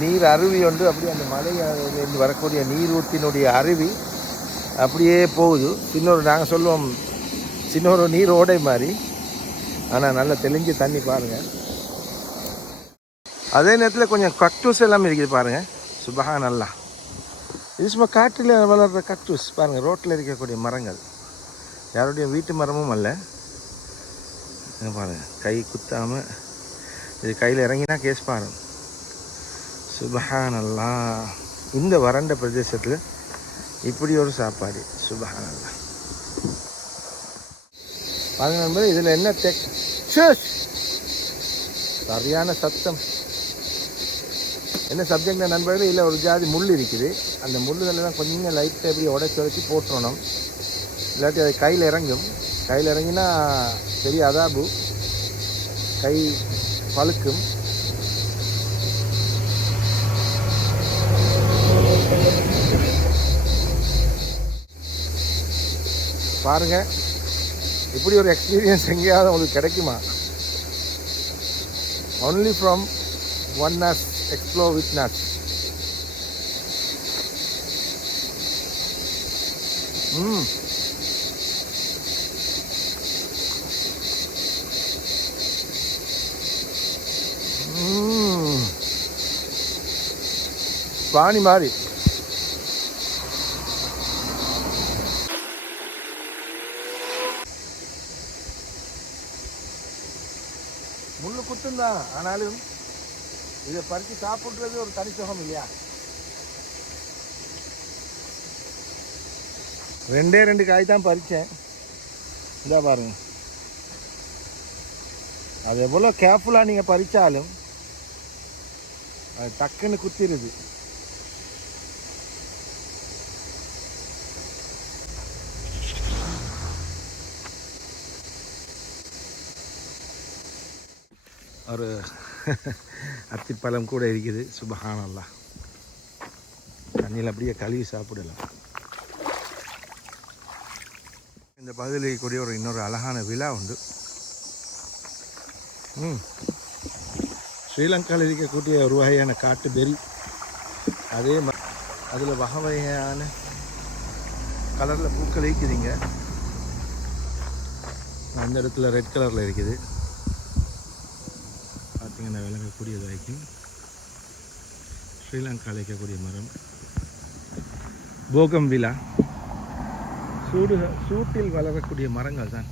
நீர் அருவி ஒன்று அப்படியே அந்த மலையிலேருந்து வரக்கூடிய நீரூற்றினுடைய அருவி அப்படியே போகுது. நாங்கள் சொல்லுவோம் சின்ன ஒரு நீர் ஓடை மாதிரி, ஆனால் நல்லா தெளிஞ்சு தண்ணி பாருங்கள். அதே நேரத்தில் கொஞ்சம் கக்டூஸ் எல்லாமே இருக்குது பாருங்கள். சுபஹான் அல்லாஹ். இது சும்மா காட்டில் வளர்கிற கக்டூஸ் பாருங்கள். ரோட்டில் இருக்கக்கூடிய மரங்கள், யாருடைய வீட்டு மரமும் அல்ல. பாருங்கள், கை குத்தாமல் இது கையில் இறங்கினா கேஸ் பாருங்க. சுபஹான் அல்லாஹ். இந்த வறண்ட பிரதேசத்தில் இப்படி ஒரு சாப்பாடு. சுபஹான் அல்லாஹ். பாருங்க நண்பர், இதில் என்ன சரியான சத்தம் என்ன சப்ஜெக்ட்ல நண்பர்கள். இல்லை ஒரு ஜாதி முள் இருக்குது, அந்த முள்ளுகளில் தான் கொஞ்சம் லைட்டாக எப்படி உடைச்சி போட்டுறணும், இல்லாட்டி அது கையில் இறங்கும். கையில் இறங்கினா பெரிய அதாபு, கை பழுக்கும். பாருங்க, இப்படி ஒரு எக்ஸ்பீரியன்ஸ் எங்கேயாவது உங்களுக்கு கிடைக்குமா? Only from one nuts, explore with nuts. பானி மாதிரி. முள்ளு குத்துந்தான், ஆனாலும் இதை பறித்து சாப்பிட்றது ஒரு தனிச்சுகம் இல்லையா? 2 காய் தான் பறித்தேன். இதா பாருங்க, அது எவ்வளோ கேர்ஃபுல்லாக நீங்கள் பறித்தாலும் அது டக்குன்னு குத்திடுது. ஒரு அத்திப்பழம் கூட இருக்குது. சுபஹான் அல்லாஹ். தண்ணியில் அப்படியே கழுவி சாப்பிடலாம். இந்த பகுதியில் இருக்கக்கூடிய இன்னொரு அழகான விழா உண்டு. ஸ்ரீலங்காவில் இருக்கக்கூடிய ஒரு வகையான காட்டு பெரி, அதே அதில் வகை வகையான கலரில் பூக்கள் இருக்குதுங்க. அந்த இடத்துல ரெட் கலரில் இருக்குது பார்த்தீங்கன்னா, விளங்கக்கூடியது வரைக்கும். ஸ்ரீலங்காவில் இருக்கக்கூடிய மரம் போகம் விழா, சூட்டில் வளரக்கூடிய மரங்கள் தான்.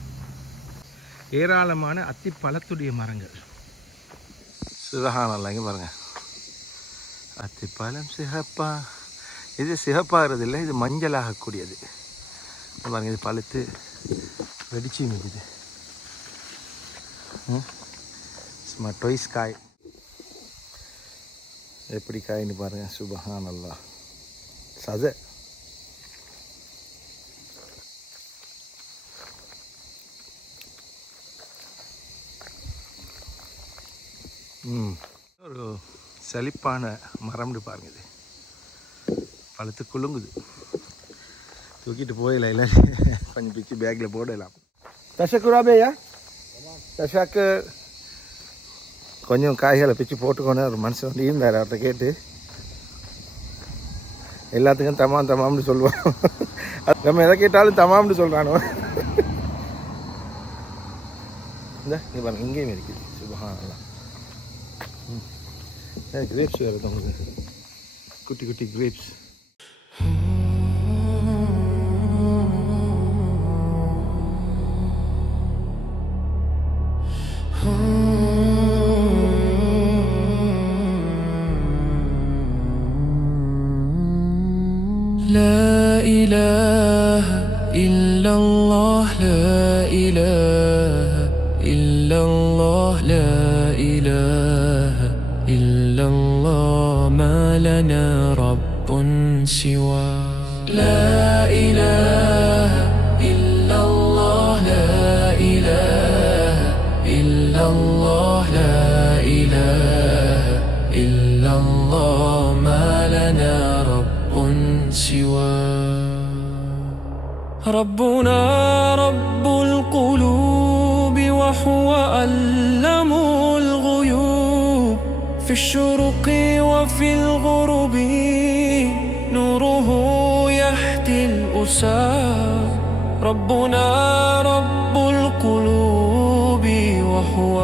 ஏராளமான அத்திப்பழத்துடைய மரங்கள். சுபஹானல்லாஹ். இங்கே பாருங்கள், அத்திப்பழம் சிகப்பா. இது சிகப்பாகிறது இல்லை, இது மஞ்சளாகக்கூடியது. பாருங்கள், இது பழுத்து வெடிச்சு நிற்குது. சும்மா டொய்ஸ் காய். எப்படி காயின்னு பாருங்கள். சுபஹானல்லாஹ். சதை. ஒரு செழிப்பான மரம்னு பாருங்க. இது பழுத்து குலுங்குது. தூக்கிட்டு போயிடலாம், இல்லை கொஞ்சம் பிச்சு பேக்கில் போடலாம். தஷக்குராபேயா தஷாக்கு கொஞ்சம் காய்களை பிச்சு போட்டுக்கோன்னு ஒரு மனுஷன் வந்து இருந்தார். அவர்கிட்ட கேட்டு எல்லாத்துக்கும் தமாம்னு சொல்லுவான். நம்ம எதை கேட்டாலும் தமாம்னு சொல்கிறானோ. இந்த இங்கே பாருங்க, இங்கேயும் இருக்குது. சுபஹானல்லாஹ். கிரேப்ஸ் வருது உங்களுக்கு, குட்டி குட்டி கிரேப்ஸ். لا إله إلا الله لا إله إلا الله لا إله إلا الله ما لنا رب سوى لا إله إلا الله لا إله إلا الله لا إله إلا الله ما لنا رب سوى ربنا رب القلوب وهو علم الغيوب في الشروق وفي الغروب نوره يهدي الأسى ربنا رب القلوب وهو